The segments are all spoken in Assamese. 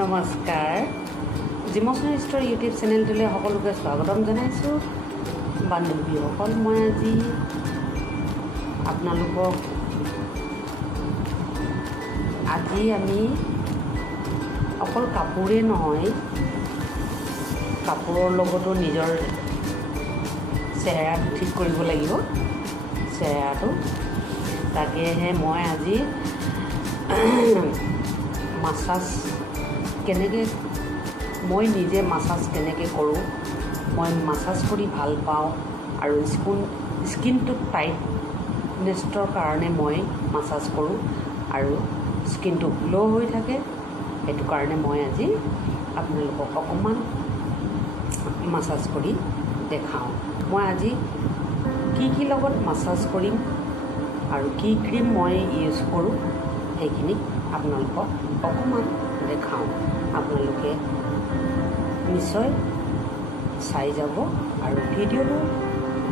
নমস্কাৰ জিমছন ষ্ট'ৰ ইউটিউব চেনেলটোলৈ সকলোকে স্বাগতম জনাইছোঁ। বান্ধৱীসকল, মই আজি আপোনালোকক আমি অকল কাপোৰেই নহয়, কাপোৰৰ লগতো নিজৰ চেহেৰাটো ঠিক কৰিব লাগিব। চেহেৰাটো তাকেহে মই আজি মাছাজ কেনেকৈ মই নিজে মাছাজ কেনেকৈ কৰোঁ, মই মাছাজ কৰি ভাল পাওঁ আৰু স্কিনটো টাইটনেছৰ কাৰণে মই মাছাজ কৰোঁ আৰু স্কিনটো গ্ল' হৈ থাকে। সেইটো কাৰণে মই আজি আপোনালোকক অকণমান মাছাজ কৰি দেখাওঁ। মই আজি কি লগত মাছাজ কৰিম আৰু কি ক্ৰীম মই ইউজ কৰোঁ সেইখিনি আপোনালোকক অকণমান দেখাওঁ। আপোনালোকে নিশ্চয় চাই যাব আৰু ভিডিঅ'টো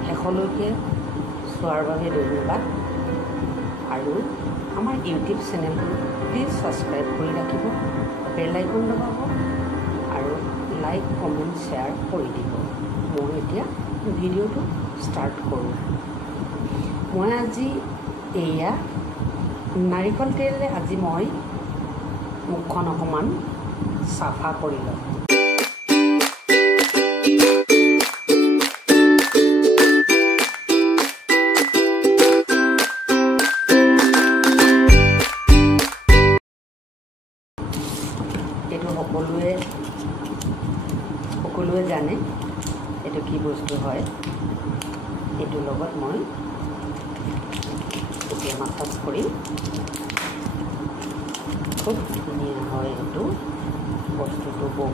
শেষলৈকে চোৱাৰ বাবে ধন্যবাদ। আৰু আমাৰ ইউটিউব চেনেলটো প্লিজ ছাবস্ক্ৰাইব কৰি ৰাখিব, বেল আইকন দবাব আৰু লাইক কমেণ্ট শ্বেয়াৰ কৰি দিব। মই এতিয়া ভিডিঅ'টো ষ্টাৰ্ট কৰোঁ। মই আজি এয়া নাৰিকল তেলেৰে আজি মই মুখখন অকণমান চাফা কৰি লওঁ। এইটো সকলোৱে জানে এইটো কি বস্তু হয়। এইটোৰ লগত মই এতিয়া মাছাজ কৰিম। খুব ধুনীয়া হয় এইটো বস্তুটো।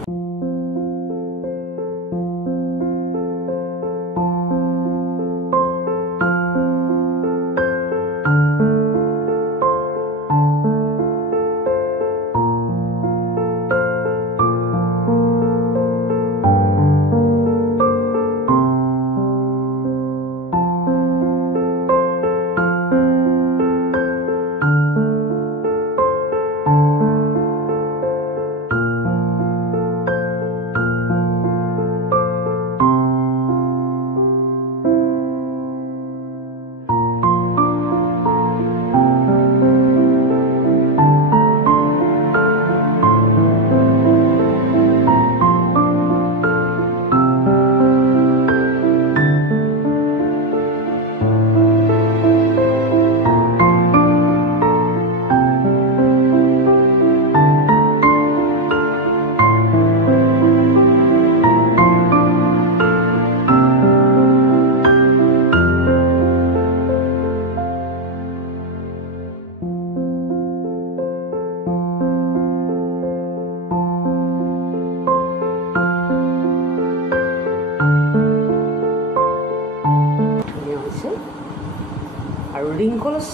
আৰু ৰিংকলছ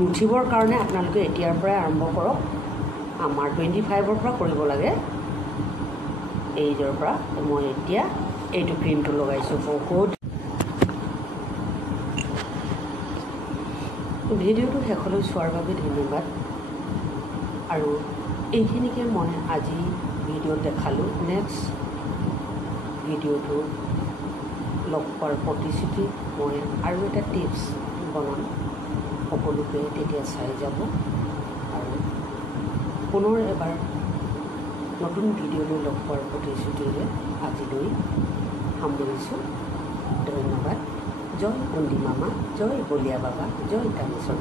নুঠিবৰ কাৰণে আপোনালোকে এতিয়াৰ পৰাই আৰম্ভ কৰক। আমাৰ 25ৰ পৰা কৰিব লাগে, এইজৰ পৰা। মই এতিয়া এইটো ক্ৰীমটো লগাইছোঁ। বহুত ভিডিঅ'টো শেষলৈ চোৱাৰ বাবে ধন্যবাদ। আৰু এইখিনিকে মই আজি ভিডিঅ'ত দেখালোঁ। নেক্সট ভিডিঅ'টো লগ পোৱাৰ প্ৰতিশ্ৰুতি মই আৰু এটা টিপছ বনাম, সকলোকে তেতিয়া চাই যাব। আৰু পুনৰ এবাৰ নতুন ভিডিঅ'লৈ লগ পোৱাৰ প্ৰতিশ্ৰুতিৰে আজিলৈ সামৰিছোঁ। ধন্যবাদ। জয় বন্দী মামা, জয় বলিয়া বাবা, জয় কামেশ্বৰ।